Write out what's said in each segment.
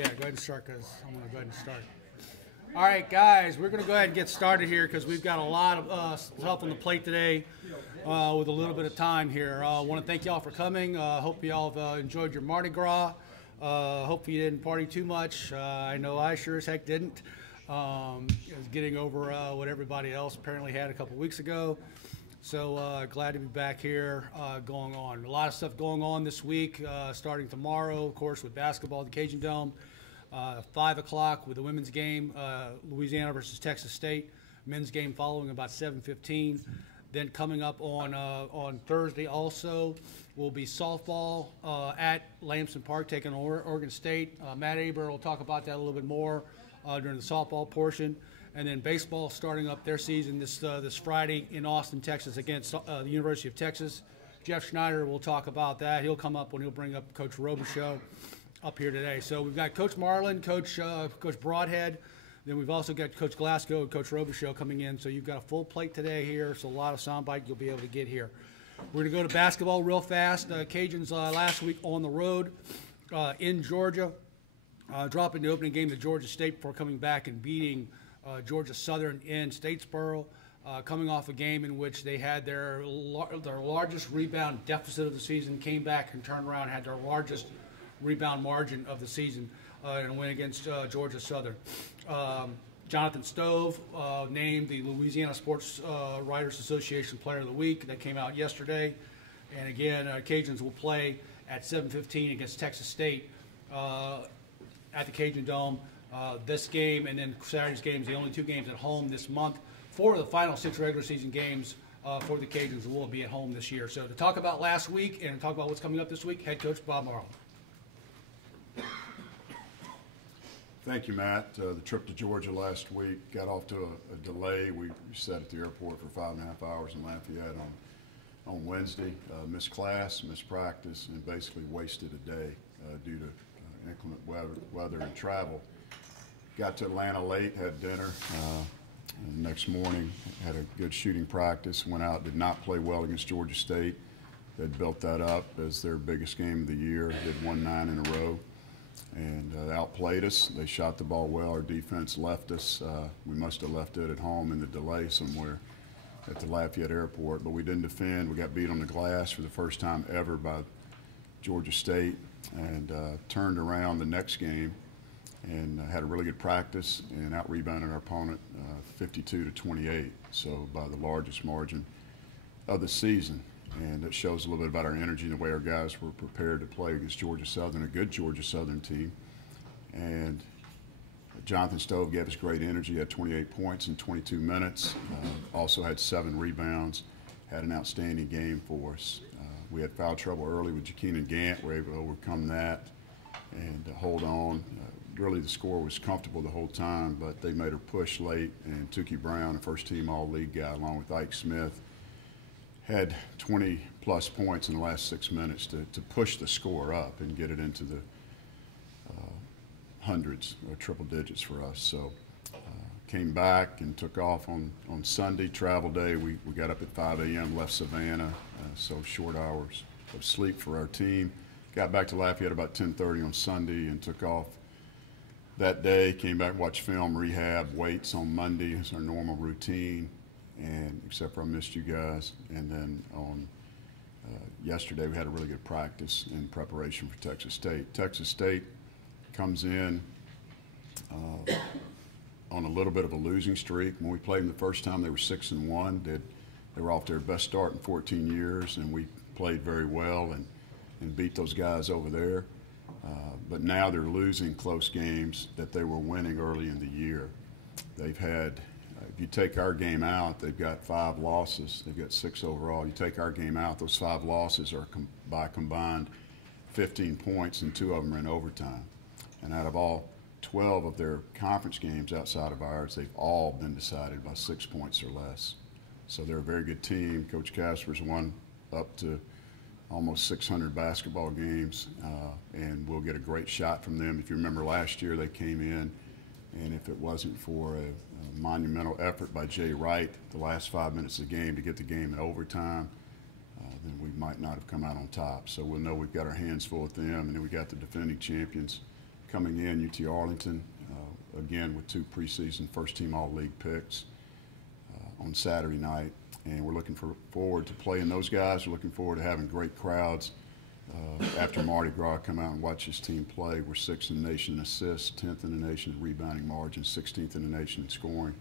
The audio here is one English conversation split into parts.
Yeah, go ahead and start because I'm going to go ahead and start. All right, guys, we're going to go ahead and get started here because we've got a lot of stuff on the plate today with a little bit of time here. I want to thank y'all for coming. Hope y'all have enjoyed your Mardi Gras. Hope you didn't party too much. I know I sure as heck didn't. Getting over what everybody else apparently had a couple weeks ago. So glad to be back here going on. A lot of stuff going on this week, starting tomorrow, of course, with basketball at the Acadiana Dome. 5 o'clock with the women's game, Louisiana versus Texas State. Men's game following about 7:15. Then coming up on Thursday also will be softball at Lamson Park taking on Oregon State. Matt Aber will talk about that a little bit more during the softball portion. And then baseball starting up their season this Friday in Austin, Texas against the University of Texas. Jeff Schneider will talk about that. He'll come up when he'll bring up Coach Robichaux up here today. So we've got Coach Marlin, Coach Broadhead. Then we've also got Coach Glasgow and Coach Robichaux coming in. So you've got a full plate today here. So a lot of soundbite you'll be able to get here. We're going to go to basketball real fast. Cajuns last week on the road in Georgia, dropping the opening game to Georgia State before coming back and beating Georgia Southern in Statesboro, coming off a game in which they had their largest rebound deficit of the season, came back and turned around and had their largest rebound margin of the season and win against Georgia Southern. Jonathan Stove named the Louisiana Sports Writers Association Player of the Week. That came out yesterday. And again, Cajuns will play at 7:15 against Texas State at the Acadiana Dome. This game and then Saturday's games, the only two games at home this month. 4 of the final 6 regular season games for the Cajuns will be at home this year. So to talk about last week and talk about what's coming up this week, head coach Bob Marlin. Thank you, Matt. The trip to Georgia last week got off to a delay. We sat at the airport for 5.5 hours in Lafayette on Wednesday. Missed class, missed practice, and basically wasted a day due to inclement weather and travel. Got to Atlanta late, had dinner. And the next morning, had a good shooting practice. Went out, did not play well against Georgia State. They'd built that up as their biggest game of the year. Did won 9 in a row. And outplayed us. They shot the ball well. Our defense left us. We must have left it at home in the delay somewhere at the Lafayette airport. But we didn't defend. We got beat on the glass for the first time ever by Georgia State, and turned around the next game and had a really good practice and out-rebounded our opponent 52-28, so by the largest margin of the season. And it shows a little bit about our energy and the way our guys were prepared to play against Georgia Southern, a good Georgia Southern team. And Jonathan Stove gave us great energy, had 28 points in 22 minutes, also had 7 rebounds, had an outstanding game for us. We had foul trouble early with Jakeem and Gant. We were able to overcome that and hold on. Really, the score was comfortable the whole time, but they made her push late, and Tukey Brown, a first-team All-League guy, along with Ike Smith, had 20-plus points in the last 6 minutes to push the score up and get it into the hundreds or triple digits for us. So came back and took off on Sunday, travel day. We got up at 5 a.m., left Savannah, so short hours of sleep for our team. Got back to Lafayette about 10:30 on Sunday and took off that day. Came back, watched film, rehab, weights on Monday. It's our normal routine, and except for I missed you guys. And then on yesterday we had a really good practice in preparation for Texas State. Texas State comes in on a little bit of a losing streak. When we played them the first time, they were 6-1. They were off their best start in 14 years, and we played very well and beat those guys over there. But now they're losing close games that they were winning early in the year. They've had, if you take our game out, they've got 5 losses. They've got 6 overall. You take our game out, those 5 losses are by combined 15 points, and 2 of them are in overtime. And out of all 12 of their conference games outside of ours, they've all been decided by 6 points or less. So they're a very good team. Coach Casper's won up to almost 600 basketball games, and we'll get a great shot from them. If you remember last year, they came in, and if it wasn't for a monumental effort by Jay Wright the last 5 minutes of the game to get the game in overtime, then we might not have come out on top. So we'll know we've got our hands full with them, and then we got the defending champions coming in, UT Arlington, again with 2 preseason first-team All-League picks on Saturday night. And we're looking forward to playing those guys. We're looking forward to having great crowds. After Mardi Gras, come out and watch his team play. We're 6th in the nation in assists, 10th in the nation in rebounding margin, 16th in the nation in scoring.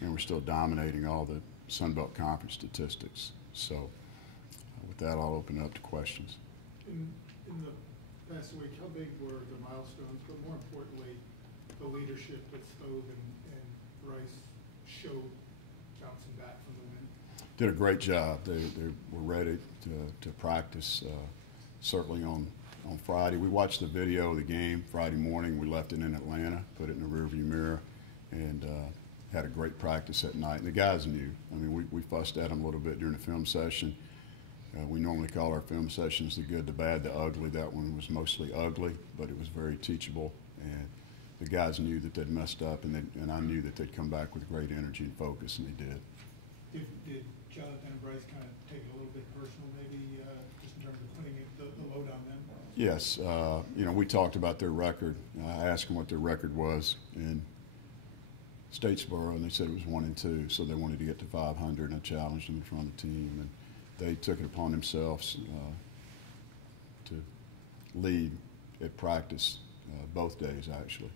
And we're still dominating all the Sun Belt Conference statistics. So with that, I'll open it up to questions. In the past week, how big were the milestones, but more importantly, the leadership that Stove and Bryce showed bouncing back from the win? Did a great job. They were ready to practice, certainly on Friday. We watched the video of the game Friday morning. We left it in Atlanta, put it in the rearview mirror, and had a great practice at night. And the guys knew. I mean, we fussed at them a little bit during the film session. We normally call our film sessions the good, the bad, the ugly. That one was mostly ugly, but it was very teachable. And the guys knew that they'd messed up, and I knew that they'd come back with great energy and focus, and they did. Did Jonathan and Bryce kind of take it a little bit personal, maybe, just in terms of putting the load on them? Yes. You know, we talked about their record. I asked them what their record was in Statesboro, and they said it was 1-2, so they wanted to get to 500, and I challenged them in front of the team. And they took it upon themselves to lead at practice both days, actually.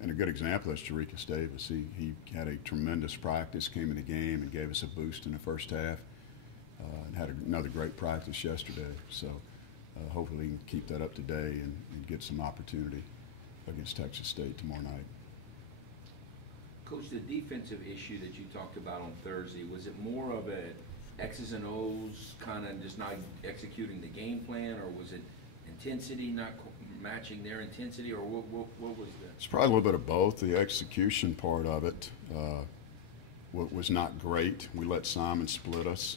And a good example is Jerica Davis. He had a tremendous practice, came in the game and gave us a boost in the first half, and had another great practice yesterday. So hopefully he can keep that up today and get some opportunity against Texas State tomorrow night. Coach, the defensive issue that you talked about on Thursday, was it more of a X's and O's, kind of just not executing the game plan, or was it intensity not matching their intensity, or what was that? It's probably a little bit of both. The execution part of it was not great. We let Simon split us.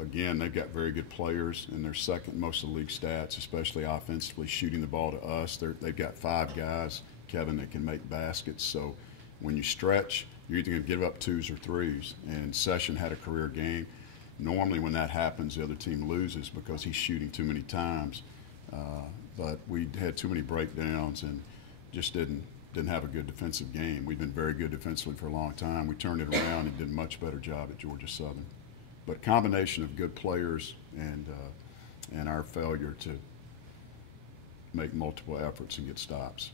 Again, they've got very good players, and they're second most of the league stats, especially offensively, shooting the ball to us. They've got 5 guys, Kevin, that can make baskets. So when you stretch, you're either going to give up 2s or 3s. And Session had a career game. Normally when that happens, the other team loses because he's shooting too many times. But we had too many breakdowns and just didn't have a good defensive game. We've been very good defensively for a long time. We turned it around and did a much better job at Georgia Southern. But a combination of good players and our failure to make multiple efforts and get stops.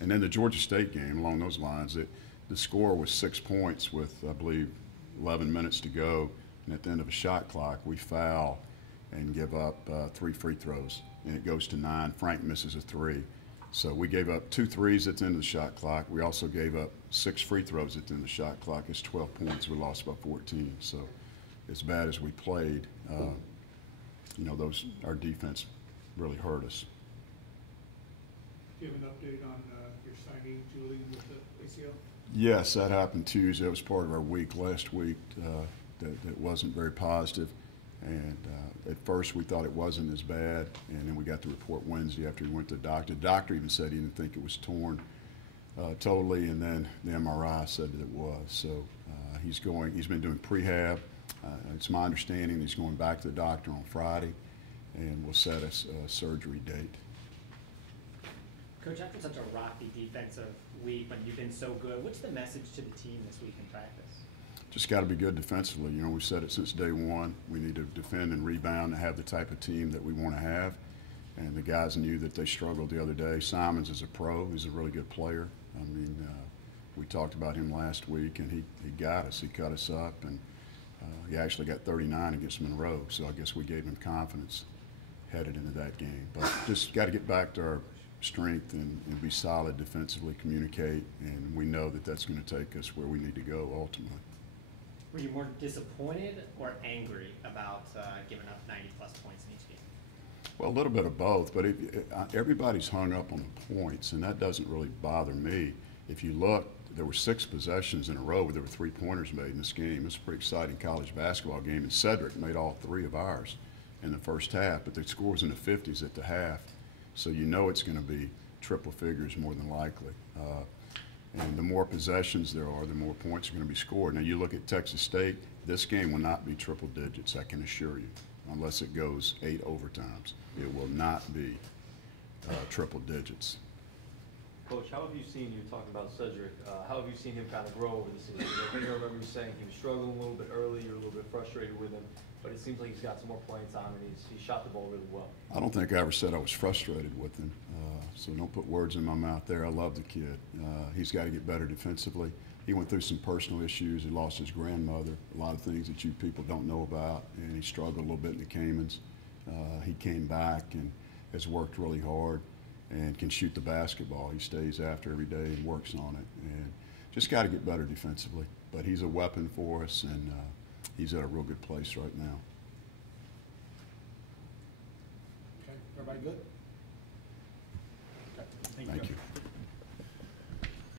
And then the Georgia State game, along those lines, the score was 6 points with, I believe, 11 minutes to go. And at the end of a shot clock, we foul and give up 3 free throws. And it goes to 9. Frank misses a 3. So we gave up 2 threes at the end of the shot clock. We also gave up 6 free throws at the end of the shot clock. It's 12 points. We lost by 14. So as bad as we played, you know, our defense really hurt us. Do you have an update on your signing, Julian, with the ACL? Yes, that happened Tuesday. It was part of our week last week that wasn't very positive. And at first we thought it wasn't as bad, and then we got the report Wednesday after he went to the doctor. The doctor even said he didn't think it was torn totally, and then the MRI said that it was. So he's been doing prehab. It's my understanding he's going back to the doctor on Friday, and we'll set a surgery date. Coach, after such a rocky defensive week, when you've been so good, what's the message to the team this week in practice? Just got to be good defensively. You know, we've said it since day one. We need to defend and rebound and have the type of team that we want to have. And the guys knew that they struggled the other day. Simons is a pro. He's a really good player. I mean, we talked about him last week, and he got us. He cut us up, and he actually got 39 against Monroe. So I guess we gave him confidence headed into that game. But just got to get back to our strength and be solid defensively, communicate, and we know that that's going to take us where we need to go ultimately. Were you more disappointed or angry about giving up 90-plus points in each game? Well, a little bit of both, but everybody's hung up on the points, and that doesn't really bother me. If you look, there were 6 possessions in a row where there were 3-pointers made in this game. It's a pretty exciting college basketball game, and Cedric made all 3 of ours in the first half, but the score was in the 50s at the half, so you know it's going to be triple figures more than likely. And the more possessions there are, the more points are going to be scored. Now, you look at Texas State, this game will not be triple digits, I can assure you, unless it goes 8 overtimes. It will not be triple digits. Coach, how have you seen, you're talking about Cedric, how have you seen him kind of grow over the season? I remember you saying he was struggling a little bit early, you were a little bit frustrated with him, but it seems like he's got some more playing time and he shot the ball really well. I don't think I ever said I was frustrated with him, so don't put words in my mouth there. I love the kid. He's got to get better defensively. He went through some personal issues. He lost his grandmother, a lot of things that you people don't know about, and he struggled a little bit in the Caymans. He came back and has worked really hard and can shoot the basketball. He stays after every day and works on it, and just got to get better defensively. But he's a weapon for us, and he's at a real good place right now. Okay, everybody good? Okay, Thank you.